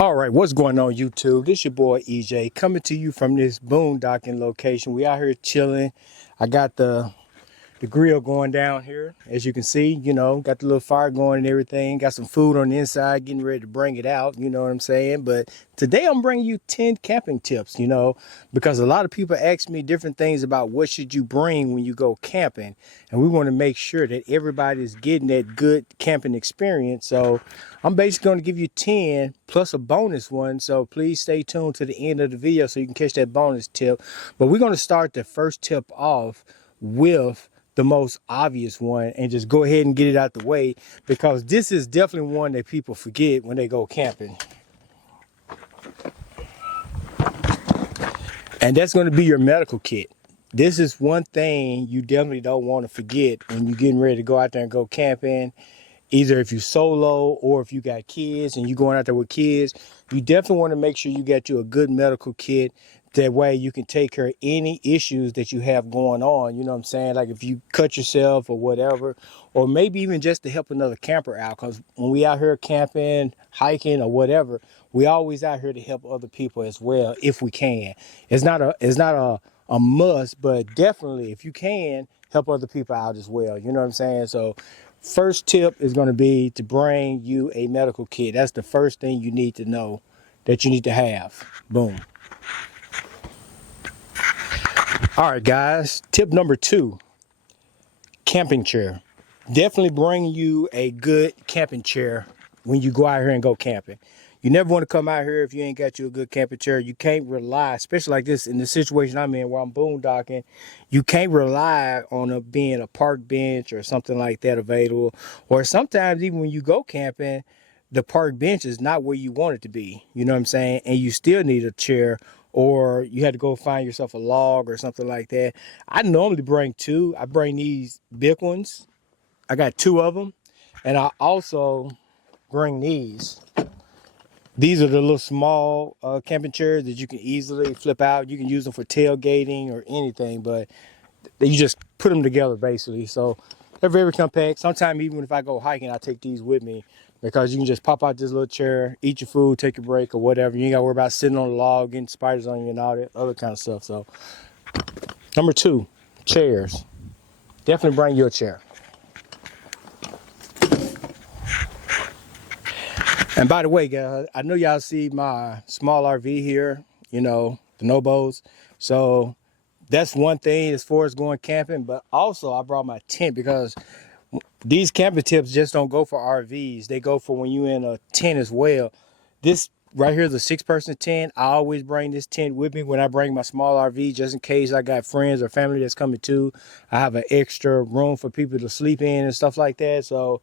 All right, what's going on YouTube? This your boy EJ coming to you from this boondocking location. We out here chilling. I got the grill going down here. As you can see, got the little fire going and everything. Got some food on the inside, getting ready to bring it out. You know what I'm saying? But today I'm bringing you 10 camping tips, because a lot of people ask me different things about what should you bring when you go camping. And we want to make sure that everybody's getting that good camping experience. So I'm basically going to give you 10 plus a bonus one. So please stay tuned to the end of the video so you can catch that bonus tip. But we're going to start the first tip off with the most obvious one and just go ahead and get it out the way, because this is definitely one that people forget when they go camping. And that's going to be your medical kit. This is one thing you definitely don't want to forget when you're getting ready to go out there and go camping. Either if you're solo or if you got kids and you're going out there with kids, you definitely want to make sure you got you a good medical kit. That way you can take care of any issues that you have going on. You know what I'm saying? Like if you cut yourself or whatever, or maybe even just to help another camper out. Because when we out here camping, hiking or whatever, we always out here to help other people as well if we can. It's not a must, but definitely if you can, help other people out as well. You know what I'm saying? So first tip is going to be to bring you a medical kit. That's the first thing you need to know that you need to have. Boom. All right, guys, tip number 2, camping chair. Definitely bring you a good camping chair when you go out here and go camping. You never want to come out here if you ain't got you a good camping chair. You can't rely, especially like this in the situation I'm in where I'm boondocking, you can't rely on it being a park bench or something like that available. Or sometimes even when you go camping, the park bench is not where you want it to be. You know what I'm saying? And you still need a chair, or you had to go find yourself a log or something like that. I normally bring 2. I bring these big ones. I got 2 of them. And I also bring these. These are the little small camping chairs that you can easily flip out. You can use them for tailgating or anything, but you just put them together basically. So they're very compact. Sometimes even if I go hiking, I take these with me, because you can just pop out this little chair, eat your food, take a break or whatever. You ain't gotta worry about sitting on a log, getting spiders on you and all that other kind of stuff. So number 2, chairs. Definitely bring your chair. And by the way, guys, I know y'all see my small RV here, the Nobos. So that's one thing as far as going camping, but also I brought my tent, because these camping tips just don't go for RVs. They go for when you're in a tent as well. This right here is a 6-person tent. I always bring this tent with me when I bring my small RV, just in case I got friends or family that's coming too. I have an extra room for people to sleep in and stuff like that. So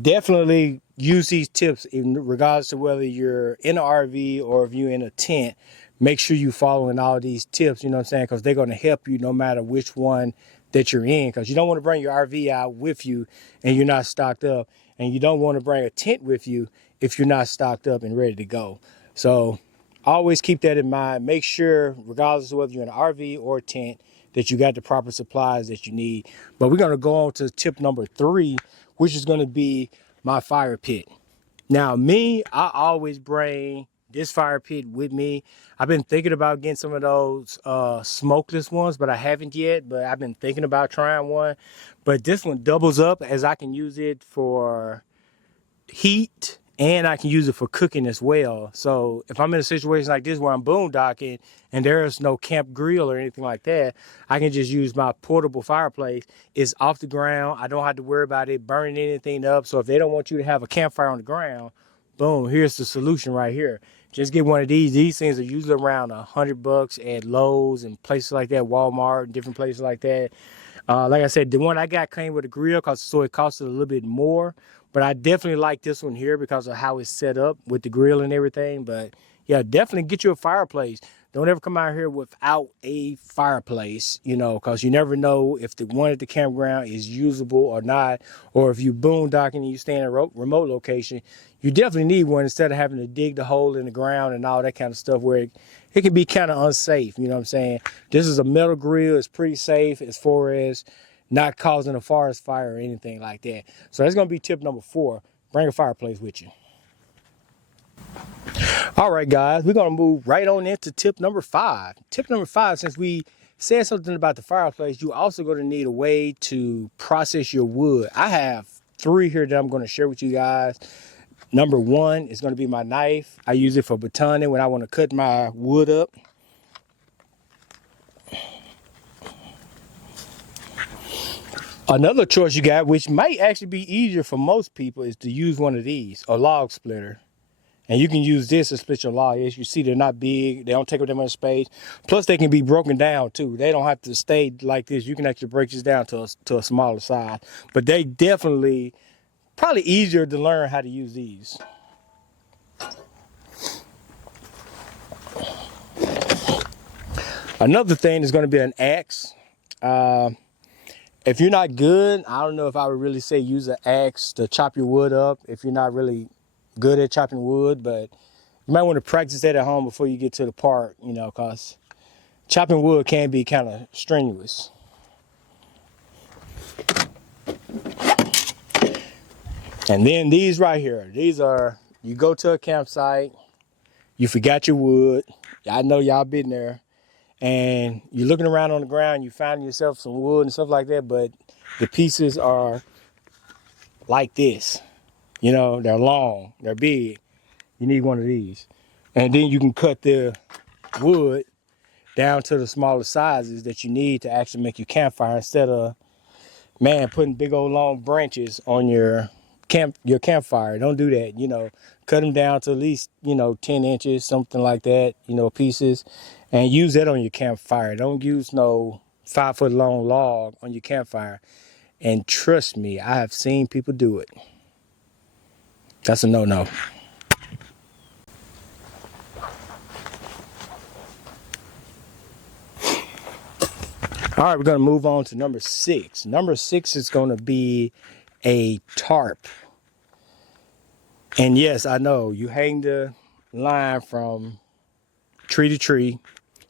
definitely use these tips in regards to whether you're in an RV or if you're in a tent. Make sure you're following all these tips, you know what I'm saying? Because they're going to help you no matter which one that you're in. Because you don't want to bring your RV out with you and you're not stocked up. And you don't want to bring a tent with you if you're not stocked up and ready to go. So always keep that in mind. Make sure, regardless of whether you're in an RV or a tent, that you got the proper supplies that you need. But we're going to go on to tip number 3, which is going to be my fire pit. Now, I always bring this fire pit with me. I've been thinking about getting some of those smokeless ones, but I haven't yet. But I've been thinking about trying one. But this one doubles up, as I can use it for heat and I can use it for cooking as well. So if I'm in a situation like this where I'm boondocking and there is no camp grill or anything like that, I can just use my portable fireplace. It's off the ground. I don't have to worry about it burning anything up. So if they don't want you to have a campfire on the ground, boom, here's the solution right here. Just get one of these. These things are usually around $100 at Lowe's and places like that, Walmart, and different places like that. Like I said, the one I got came with a grill, so it costed a little bit more. But I definitely like this one here because of how it's set up with the grill and everything. But yeah, definitely get you a fireplace. Don't ever come out here without a fireplace, because you never know if the one at the campground is usable or not. Or if you boondocking and you stay in a remote location, you definitely need one instead of having to dig the hole in the ground and all that kind of stuff where it can be kind of unsafe. You know what I'm saying? This is a metal grill. It's pretty safe as far as not causing a forest fire or anything like that. So that's going to be tip number 4. Bring a fireplace with you. All right, guys, we're gonna move right on into tip number 5. Tip number 5, since we said something about the fireplace, you also gonna need a way to process your wood. I have 3 here that I'm gonna share with you guys. Number 1 is gonna be my knife. I use it for batoning when I wanna cut my wood up. Another choice you got, which might actually be easier for most people, is to use one of these, a log splitter. And you can use this to split your log. As you see, they're not big. They don't take up that much space. Plus, they can be broken down, too. They don't have to stay like this. You can actually break this down to a smaller size. But they definitely, probably easier to learn how to use these. Another thing is going to be an axe. If you're not good, I don't know if I would really say use an axe to chop your wood up if you're not really good at chopping wood, but you might want to practice that at home before you get to the park, you know, because chopping wood can be kind of strenuous. And then these right here, these are, you go to a campsite, you forgot your wood. I know y'all been there. And you're looking around on the ground, you find yourself some wood and stuff like that, but the pieces are like this. You know, they're long, they're big. You need one of these. And then you can cut the wood down to the smaller sizes that you need to actually make your campfire instead of, man, putting big old long branches on your campfire. Don't do that, you know. Cut them down to at least, 10 inches, something like that, pieces. And use that on your campfire. Don't use no 5-foot long log on your campfire. And trust me, I have seen people do it. That's a no-no. All right, we're going to move on to number 6. Number 6 is going to be a tarp. And yes, I know you hang the line from tree to tree,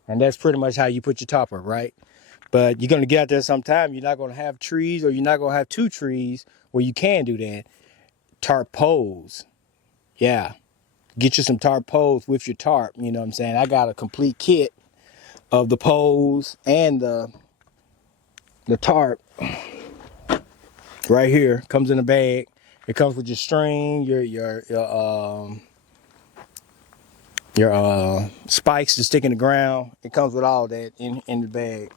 and that's pretty much how you put your tarp up, right? But you're going to get out there sometime. You're not going to have trees, or you're not going to have 2 trees where you can do that. Tarp poles. Yeah. Get you some tarp poles with your tarp. You know what I'm saying? I got a complete kit of the poles and the tarp right here. Comes in a bag. It comes with your string, your spikes to stick in the ground. It comes with all that in the bag.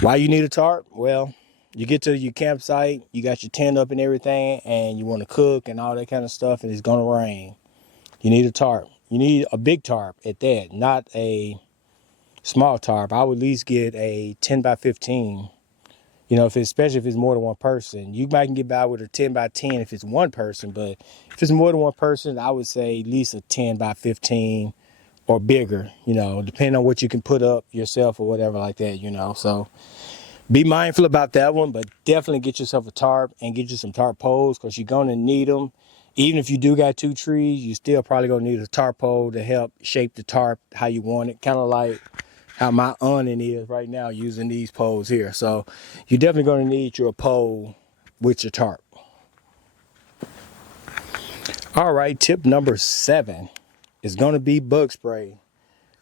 Why you need a tarp? Well, you get to your campsite, you got your tent up and everything, and you want to cook and all that kind of stuff, and it's gonna rain. You need a tarp. You need a big tarp at that, not a small tarp. I would at least get a 10 by 15. Especially if it's more than one person. You might can get by with a 10 by 10 if it's one person, but if it's more than one person, I would say at least a 10 by 15 or bigger, depending on what you can put up yourself or whatever like that, So be mindful about that one, but definitely get yourself a tarp and get you some tarp poles because you're going to need them. Even if you do got 2 trees, you still probably going to need a tarp pole to help shape the tarp how you want it, kind of like how my awning is right now using these poles here. So you're definitely going to need your pole with your tarp. All right, tip number 7 is going to be bug spray.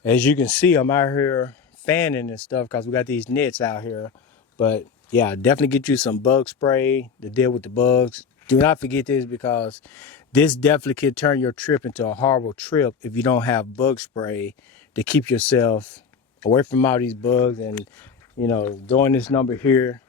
As you can see, I'm out here fanning and stuff because we got these nets out here. But yeah, definitely get you some bug spray to deal with the bugs. Do not forget this because this definitely could turn your trip into a horrible trip if you don't have bug spray to keep yourself away from all these bugs. And doing this number here,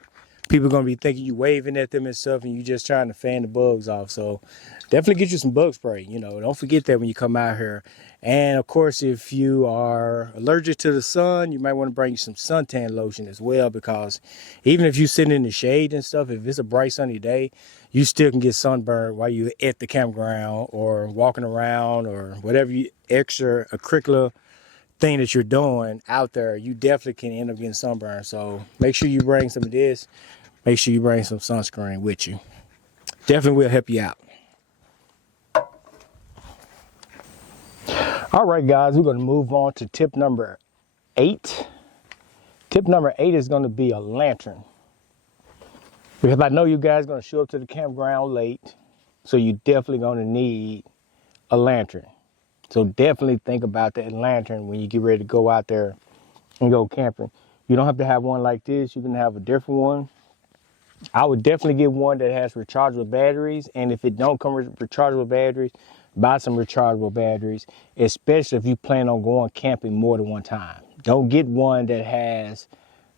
people are going to be thinking you waving at them and stuff and you just trying to fan the bugs off. So definitely get you some bug spray. Don't forget that when you come out here. And of course, if you are allergic to the sun, you might want to bring you some suntan lotion as well, because even if you're sitting in the shade and stuff, if it's a bright sunny day, you still can get sunburned while you're at the campground or walking around or whatever extracurricular thing that you're doing out there. You definitely can end up getting sunburned. So make sure you bring some of this. Make sure you bring some sunscreen with you. Definitely will help you out. All right, guys, we're going to move on to tip number 8. Tip number 8 is going to be a lantern. Because I know you guys are going to show up to the campground late. So you're definitely gonna need a lantern. So definitely think about that lantern when you get ready to go out there and go camping. You don't have to have one like this. You can have a different one. I would definitely get one that has rechargeable batteries. And if it don't come with rechargeable batteries, buy some rechargeable batteries, especially if you plan on going camping more than one time. Don't get one that has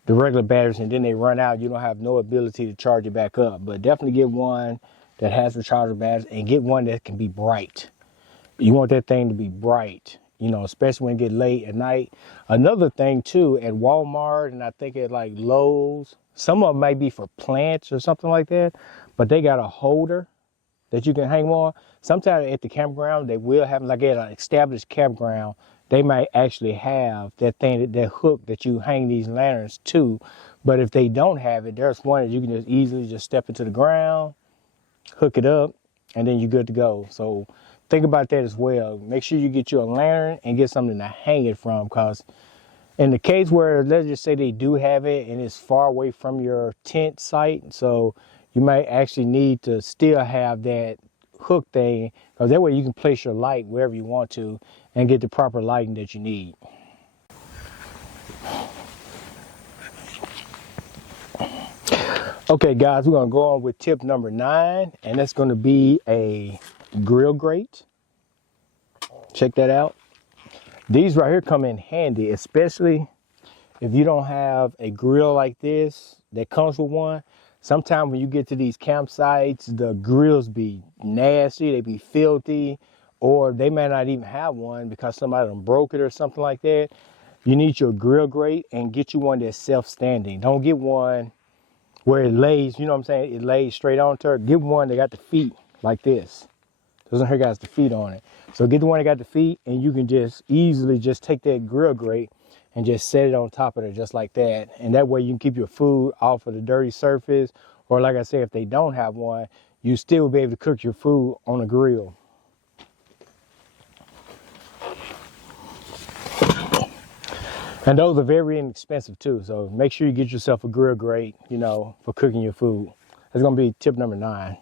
the regular batteries and then they run out. You don't have no ability to charge it back up. But definitely get one that has rechargeable batteries and get one that can be bright. You want that thing to be bright, you know, especially when it get late at night. Another thing too, at Walmart and I think at like Lowe's, some of them might be for plants or something like that, but they got a holder that you can hang on. Sometimes at the campground, they will have, like at an established campground, they might actually have that thing, that hook that you hang these lanterns to. But if they don't have it, there's one that you can just easily just step into the ground, hook it up, and then you're good to go. So think about that as well. Make sure you get you a lantern and get something to hang it from, because in the case where, let's just say they do have it and it's far away from your tent site, so you might actually need to still have that hook thing, because that way you can place your light wherever you want to and get the proper lighting that you need. Okay guys, we're gonna go on with tip number 9, and that's gonna be a grill grate. Check that out. These right here come in handy, especially if you don't have a grill like this that comes with one. Sometimes when you get to these campsites, the grills be nasty, they be filthy, or they may not even have one because somebody done broke it or something like that. You need your grill grate and get you one that's self-standing. Don't get one where it lays, you know what I'm saying, it lays straight onto it. Get one that got the feet like this. Doesn't hurt guys the feet on it. So get the one that got the feet, and you can just easily just take that grill grate and just set it on top of it just like that. And that way you can keep your food off of the dirty surface. Or like I said, if they don't have one, you still be able to cook your food on a grill. And those are very inexpensive too. So make sure you get yourself a grill grate, you know, for cooking your food. That's gonna be tip number 9.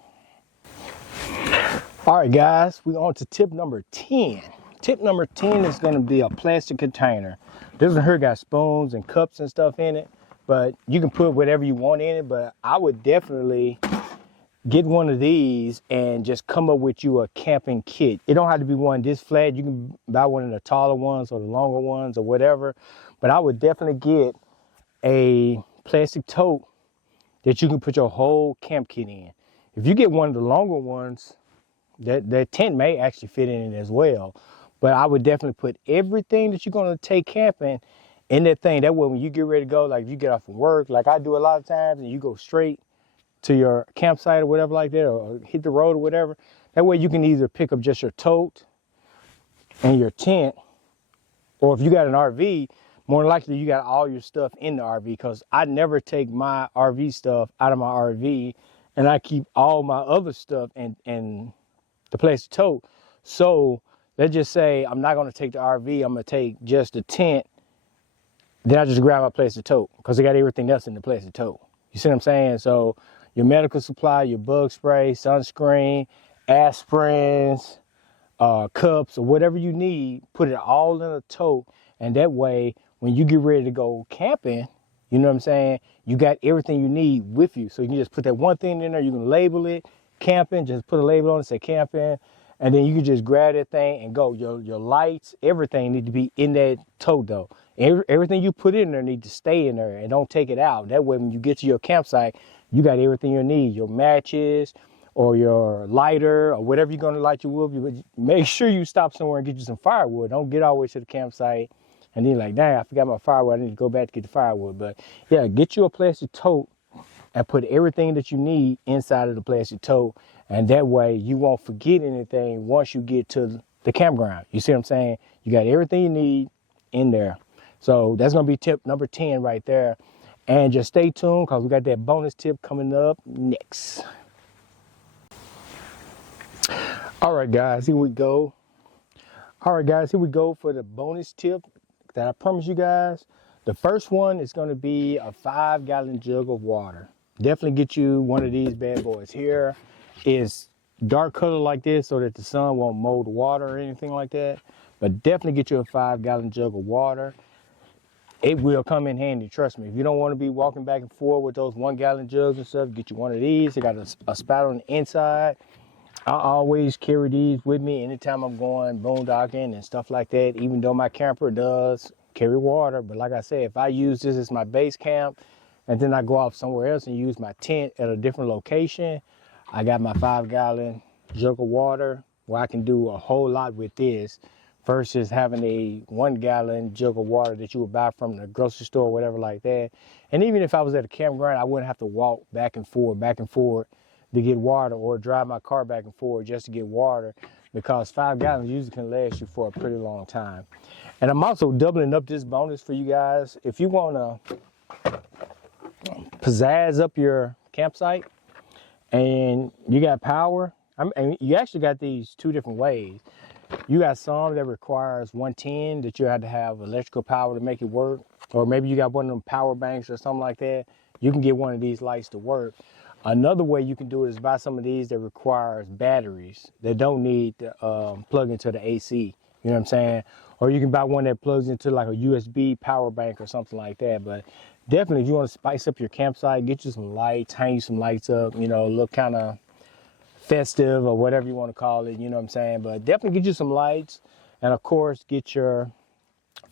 All right, guys, we're on to tip number 10. Tip number 10 is going to be a plastic container. This one here got spoons and cups and stuff in it, but you can put whatever you want in it. But I would definitely get one of these and just come up with you a camping kit. It don't have to be one this flat. You can buy one of the taller ones or the longer ones or whatever. But I would definitely get a plastic tote that you can put your whole camp kit in. If you get one of the longer ones, that tent may actually fit in it as well. But I would definitely put everything that you're going to take camping in that thing. That way when you get ready to go, like if you get off from work, like I do a lot of times, and you go straight to your campsite or whatever like that, or hit the road or whatever, that way you can either pick up just your tote and your tent, or if you got an RV, more than likely you got all your stuff in the RV, because I never take my RV stuff out of my RV, and I keep all my other stuff in the place to tote. So let's just say I'm not going to take the RV, I'm going to take just the tent, then I just grab my place to tote, because I got everything else in the place to tote. You see what I'm saying? So your medical supply, your bug spray, sunscreen, aspirins, cups, or whatever you need, put it all in a tote, and that way when you get ready to go camping, you know what I'm saying, you got everything you need with you. So you can just put that one thing in there, you can label it camping, just put a label on it, say camping, and then you can just grab that thing and go. Your lights, everything need to be in that tote though. Everything you put in there need to stay in there and don't take it out. That way when you get to your campsite, you got everything you need, your matches or your lighter or whatever you're gonna light your wood. But make sure you stop somewhere and get you some firewood. Don't get all the way to the campsite and then like, dang, I forgot my firewood, I need to go back to get the firewood. But yeah, get you a plastic tote and put everything that you need inside of the plastic tote, and that way you won't forget anything once you get to the campground. You see what I'm saying? You got everything you need in there. So that's going to be tip number 10 right there. And just stay tuned, because we got that bonus tip coming up next. All right, guys, here we go. All right, guys, here we go for the bonus tip that I promise you guys. The first one is going to be a 5-gallon jug of water. Definitely get you one of these bad boys. Here is dark color like this so that the sun won't mold the water or anything like that. But definitely get you a 5-gallon jug of water. It will come in handy, trust me. If you don't want to be walking back and forth with those 1-gallon jugs and stuff, get you one of these. They got a spout on the inside. I always carry these with me anytime I'm going boondocking and stuff like that, even though my camper does carry water. But like I said, if I use this as my base camp and then I go off somewhere else and use my tent at a different location, I got my 5-gallon jug of water where I can do a whole lot with this versus having a 1-gallon jug of water that you would buy from the grocery store or whatever like that. And even if I was at a campground, I wouldn't have to walk back and forth to get water, or drive my car back and forth just to get water, because 5 gallons usually can last you for a pretty long time. And I'm also doubling up this bonus for you guys. If you want to pizzazz up your campsite and you got power, and you actually got these 2 different ways. You got some that requires 110 that you have to have electrical power to make it work, or maybe you got one of them power banks or something like that. You can get one of these lights to work. Another way you can do it is buy some of these that requires batteries that don't need to plug into the AC. You know what I'm saying? Or you can buy one that plugs into like a USB power bank or something like that. But definitely, if you want to spice up your campsite, get you some lights, hang you some lights up, you know, look kind of festive or whatever you want to call it. You know what I'm saying? But definitely get you some lights. And of course, get your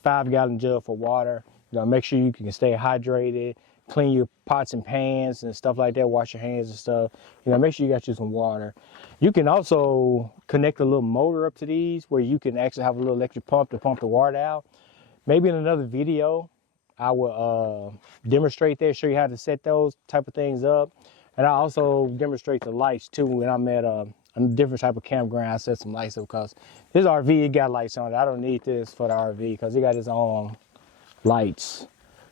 5-gallon jug for water. You know, make sure you can stay hydrated. Clean your pots and pans and stuff like that. Wash your hands and stuff. You know, make sure you got you some water. You can also connect a little motor up to these where you can actually have a little electric pump to pump the water out. Maybe in another video, I will demonstrate that, show you how to set those type of things up. And I also demonstrate the lights too. When I'm at a different type of campground, I set some lights up because this RV, it got lights on it. I don't need this for the RV because it got its own lights.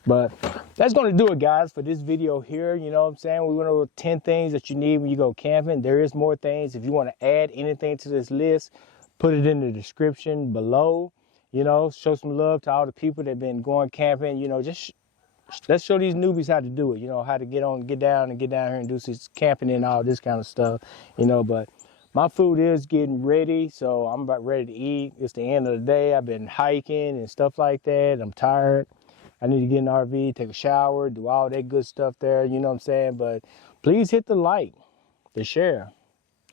But that's going to do it, guys, for this video here. You know what I'm saying? We went over 10 things that you need when you go camping. There is more things. If you want to add anything to this list, put it in the description below. You know, show some love to all the people that have been going camping. You know, just let's show these newbies how to do it. You know, how to get down here and do some camping and all this kind of stuff. You know, but my food is getting ready, so I'm about ready to eat. It's the end of the day. I've been hiking and stuff like that. I'm tired. I need to get in the RV, take a shower, do all that good stuff there, you know what I'm saying? But please hit the like, the share,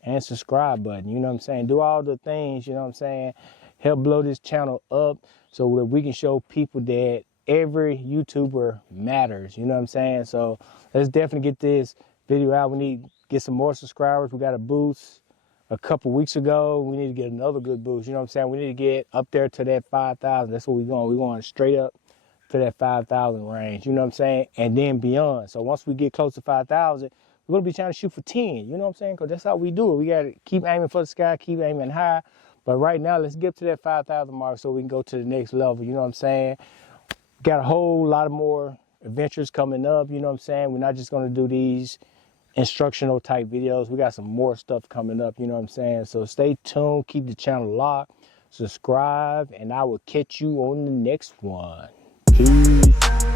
and subscribe button, you know what I'm saying? Do all the things, you know what I'm saying? Help blow this channel up so that we can show people that every YouTuber matters, you know what I'm saying? So let's definitely get this video out. We need to get some more subscribers. We got a boost a couple weeks ago. We need to get another good boost, you know what I'm saying? We need to get up there to that 5,000. That's what we're going. We're going straight up to that 5,000 range, you know what I'm saying? And then beyond. So once we get close to 5,000, we're going to be trying to shoot for 10, you know what I'm saying? Because that's how we do it. We got to keep aiming for the sky, keep aiming high. But right now, let's get to that 5,000 mark so we can go to the next level, you know what I'm saying? Got a whole lot of more adventures coming up, you know what I'm saying? We're not just going to do these instructional type videos. We got some more stuff coming up, you know what I'm saying? So stay tuned, keep the channel locked, subscribe, and I will catch you on the next one. Peace.